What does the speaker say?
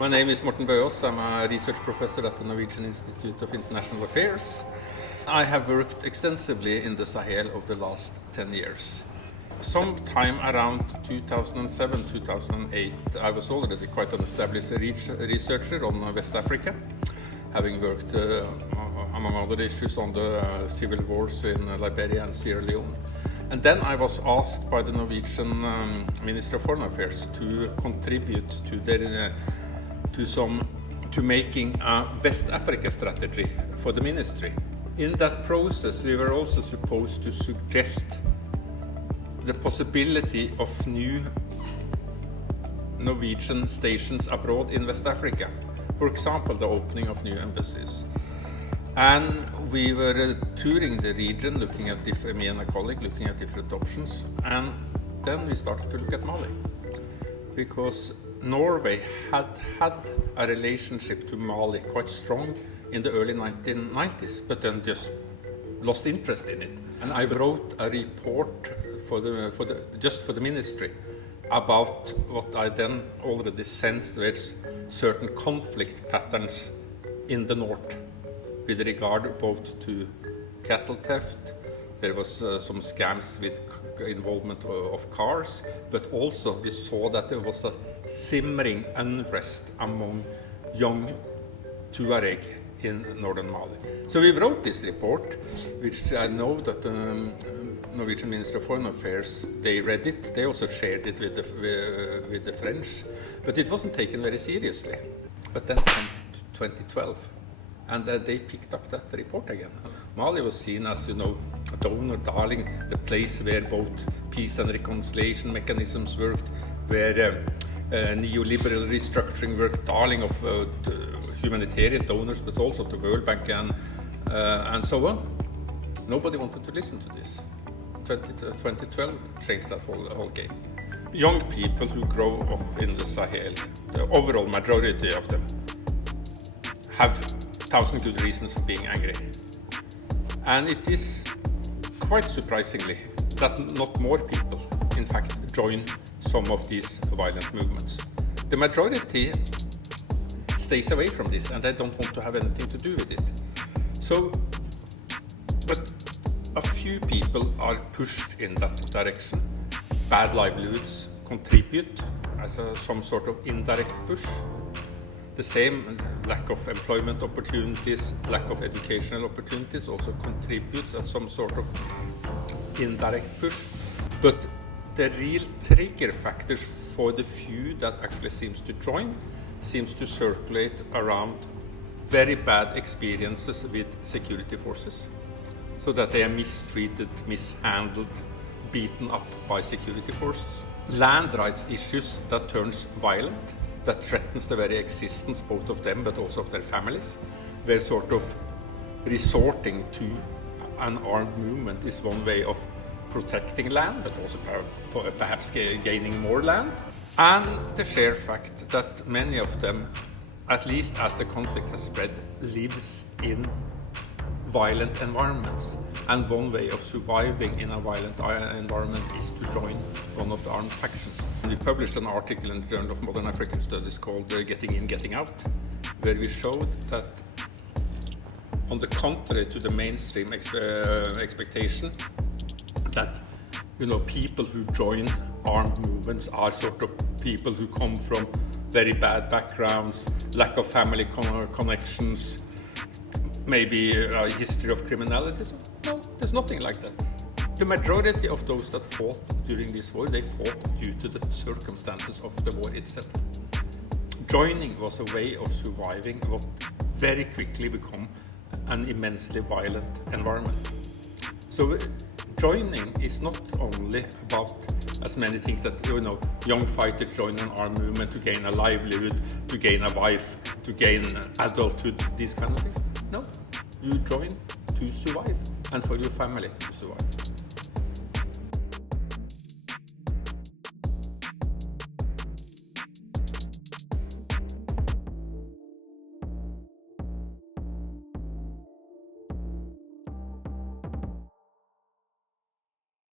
My name is Morten Bøås. I'm a research professor at the Norwegian Institute of International Affairs. I have worked extensively in the Sahel over the last 10 years. Sometime around 2007-2008, I was already quite an established researcher on West Africa, having worked, among other issues, on the civil wars in Liberia and Sierra Leone. And then I was asked by the Norwegian Minister of Foreign Affairs to contribute to making a West Africa strategy for the ministry. In that process, we were also supposed to suggest the possibility of new Norwegian stations abroad in West Africa. For example, the opening of new embassies. And we were touring the region, looking at me and a colleague, looking at different options. And then we started to look at Mali, because Norway had a relationship to Mali quite strong in the early 1990s, but then just lost interest in it. And I wrote a report for the ministry about what I then already sensed were certain conflict patterns in the north with regard both to cattle theft. There was some scams with involvement of cars, but also we saw that there was a simmering unrest among young Tuareg in northern Mali. So we wrote this report, which I know that the Norwegian Minister of Foreign Affairs, they read it. They also shared it with the French, but it wasn't taken very seriously. But then came 2012. And they picked up that report again. Mali was seen as, a donor darling, the place where both peace and reconciliation mechanisms worked, where neoliberal restructuring worked, darling of humanitarian donors, but also the World Bank and so on. Nobody wanted to listen to this. 2012 changed that whole game. Young people who grow up in the Sahel, the overall majority of them, have 1,000 good reasons for being angry. And it is quite surprisingly that not more people, in fact, join some of these violent movements. The majority stays away from this and they don't want to have anything to do with it. So, but a few people are pushed in that direction. Bad livelihoods contribute as some sort of indirect push. The same lack of employment opportunities, lack of educational opportunities also contributes as some sort of indirect push. But the real trigger factors for the few that actually seems to join seems to circulate around very bad experiences with security forces, so that they are mistreated, mishandled, beaten up by security forces. Land rights issues that turns violent, that threatens the very existence both of them but also of their families, where sort of resorting to an armed movement is one way of protecting land, but also perhaps gaining more land. And the sheer fact that many of them, at least as the conflict has spread, lives in violent environments. And one way of surviving in a violent environment is to join one of the armed factions. We published an article in the Journal of Modern African Studies called Getting In, Getting Out, where we showed that, on the contrary to the mainstream expectation, that people who join armed movements are sort of people who come from very bad backgrounds, lack of family connections, maybe a history of criminality. No, there's nothing like that. The majority of those that fought during this war, they fought due to the circumstances of the war itself. Joining was a way of surviving what very quickly became an immensely violent environment. So joining is not only about, as many think, that young fighters join an armed movement to gain a livelihood, to gain a wife, to gain adulthood, these kind of things. No, you join to survive and for your family to survive.